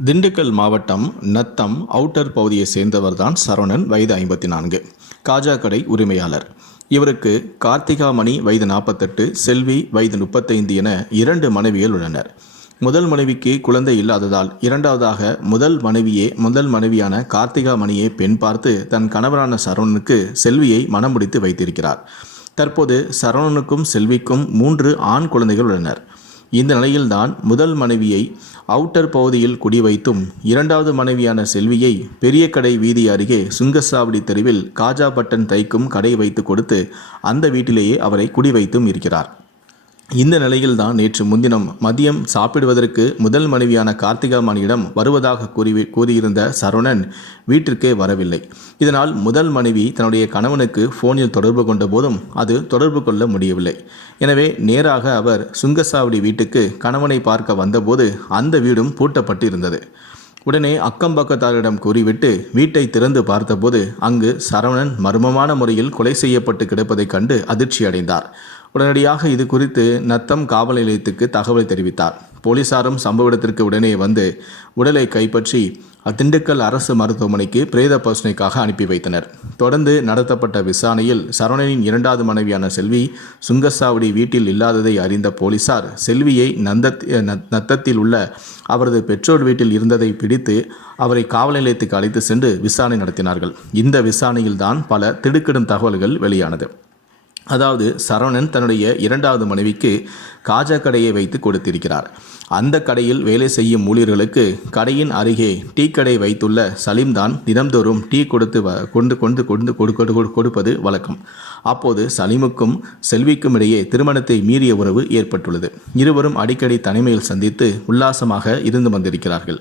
திண்டுக்கல் மாவட்டம் நத்தம் அவுட்டர் பகுதியை சேர்ந்தவர் தான் சரவணன் வயது ஐம்பத்தி நான்கு காஜா கடை உரிமையாளர். இவருக்கு கார்த்திகாமணி வயது நாற்பத்தெட்டு செல்வி வயது முப்பத்தைந்து என இரண்டு மனைவிகள் உள்ளனர். முதல் மனைவிக்கு குழந்தை இல்லாததால் இரண்டாவதாக முதல் மனைவியே முதல் மனைவியான கார்த்திகா மணியை பெண் பார்த்து தன் கணவரான சரவணனுக்கு செல்வியை மனம் முடித்து வைத்திருக்கிறார். தற்போது சரவணனுக்கும் செல்விக்கும் மூன்று ஆண் குழந்தைகள் உள்ளனர். இந்த நிலையில்தான் முதல் மனைவியை அவுட்டர் பகுதியில் குடிவைத்தும் இரண்டாவது மனைவியான செல்வியை பெரிய கடை வீதி அருகே சுங்கசாவடி தெருவில் காஜா பட்டன் தைக்கும் கடை வைத்து கொடுத்து அந்த வீட்டிலேயே அவரை குடிவைத்தும் இருக்கிறார். இந்த நிலையில்தான் நேற்று முன்தினம் மதியம் சாப்பிடுவதற்கு முதல் மனைவியான கார்த்திகாமணியிடம் வருவதாக கூறி கூறியிருந்த சரவணன் வீட்டிற்கே வரவில்லை. இதனால் முதல் மனைவி தன்னுடைய கணவனுக்கு ஃபோனில் தொடர்பு கொண்ட போதும் அது தொடர்பு கொள்ள முடியவில்லை. எனவே நேராக அவர் சுங்கசாவடி வீட்டுக்கு கணவனை பார்க்க வந்தபோது அந்த வீடும் பூட்டப்பட்டு இருந்தது உடனே அக்கம் பக்கத்தாரிடம் கூறிவிட்டு வீட்டை திறந்து பார்த்தபோது அங்கு சரவணன் மர்மமான முறையில் கொலை செய்யப்பட்டு கிடப்பதைக் கண்டு அதிர்ச்சி அடைந்தார் உடனடியாக இது குறித்து நத்தம் காவல் நிலையத்துக்கு தகவல் தெரிவித்தார். போலீசாரும் சம்பவ இடத்திற்கு உடனே வந்து உடலை கைப்பற்றி திண்டுக்கல் அரசு மருத்துவமனைக்கு பிரேத பரிசோதனைக்காக அனுப்பி வைத்தனர். தொடர்ந்து நடத்தப்பட்ட விசாரணையில் சரவணனின் இரண்டாவது மனைவியான செல்வி சுங்கசாவடி வீட்டில் இல்லாததை அறிந்த போலீசார் செல்வியை நந்தத் நத்தத்தில் உள்ள அவரது பெற்றோர் வீட்டில் இருந்ததை பிடித்து அவரை காவல் நிலையத்துக்கு அழைத்து சென்று விசாரணை நடத்தினார்கள். இந்த விசாரணையில்தான் பல திடுக்கிடும் தகவல்கள் வெளியானது. அதாவது சரவணன் தன்னுடைய இரண்டாவது மனைவிக்கு காஜா கடையை வைத்து கொடுத்திருக்கிறார். அந்த கடையில் வேலை செய்யும் ஊழியர்களுக்கு கடையின் அருகே டீ கடை வைத்துள்ள சலீம்தான் தினம்தோறும் டீ கொடுத்து வ கொண்டு கொண்டு கொண்டு கொடு கொடுப்பது வழக்கம். அப்போது சலீமுக்கும் செல்விக்கும் இடையே திருமணத்தை மீறிய உறவு ஏற்பட்டுள்ளது. இருவரும் அடிக்கடி தனிமையில் சந்தித்து உல்லாசமாக இருந்து வந்திருக்கிறார்கள்.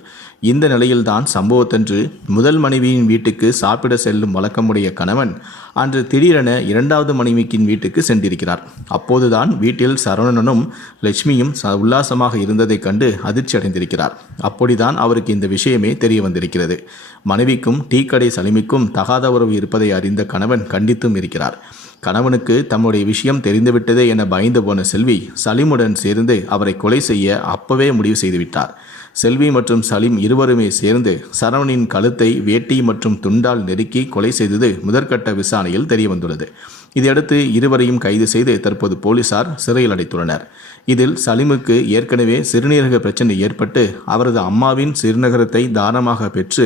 இந்த நிலையில்தான் சம்பவத்தன்று முதல் மனைவியின் வீட்டுக்கு சாப்பிட செல்லும் வழக்கமுடைய கணவன் அன்று திடீரென இரண்டாவது மனைவிக்கின் வீட்டுக்கு சென்றிருக்கிறார். அப்போதுதான் வீட்டில் சரவணனும் லட்சுமியும் உல்லாசமாக இருந்ததை கண்டு அதிர்ச்சி அடைந்திருக்கிறார் அப்படிதான் அவருக்கு இந்த விஷயமே தெரிய வந்திருக்கிறது மனைவிக்கும் டீ கடை சலிமிக்கும் தகாத உறவு இருப்பதை அறிந்த கணவன் கண்டித்தும் இருக்கிறார். கணவனுக்கு தம்முடைய விஷயம் தெரிந்துவிட்டதே என பயந்து போன செல்வி சலீமுடன் சேர்ந்து அவரை கொலை செய்ய அப்பவே முடிவு செய்துவிட்டார். செல்வி மற்றும் சலீம் இருவருமே சேர்ந்து சரவணின் கழுத்தை வேட்டி மற்றும் துண்டால் நெருக்கி கொலை செய்தது முதற்கட்ட விசாரணையில் தெரியவந்துள்ளது. இதையடுத்து இருவரையும் கைது செய்து தற்போது போலீசார் சிறையில் அடைத்துள்ளனர். இதில் சலீமுக்கு ஏற்கனவே சிறுநீரக பிரச்சனை ஏற்பட்டு அவரது அம்மாவின் சிறுநகரத்தை தானமாக பெற்று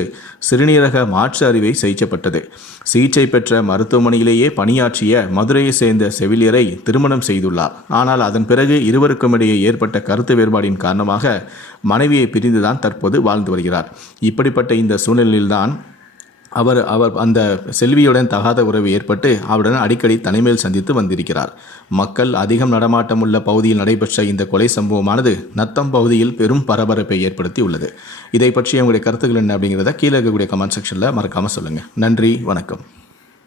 சிறுநீரக மாற்று அறுவை செய்யப்பட்டது. சிகிச்சை பெற்ற மருத்துவமனையிலேயே பணியாற்றிய மதுரையை சேர்ந்த செவிலியரை திருமணம் செய்துள்ளார். ஆனால் அதன் பிறகு இருவருக்கும் இடையே ஏற்பட்ட கருத்து வேறுபாடின் காரணமாக மனைவியை பிரிந்துதான் தற்போது வாழ்ந்து வருகிறார். இப்படிப்பட்ட இந்த சூழ்நிலையில்தான் அவர் அவர் அந்த செல்வியுடன் தகாத உறவு ஏற்பட்டு அவருடன் அடிக்கடி தனிமையில் சந்தித்து வந்திருக்கிறார். மக்கள் அதிகம் நடமாட்டம் உள்ள பகுதியில் நடைபெற்ற இந்த கொலை சம்பவமானது நத்தம் பகுதியில் பெரும் பரபரப்பை ஏற்படுத்தி உள்ளது இதை பற்றி உங்களுடைய கருத்துக்கள் என்ன அப்படிங்கிறத கீழே இருக்கக்கூடிய கமெண்ட் செக்ஷனில் மறக்காமல் சொல்லுங்கள் நன்றி வணக்கம்.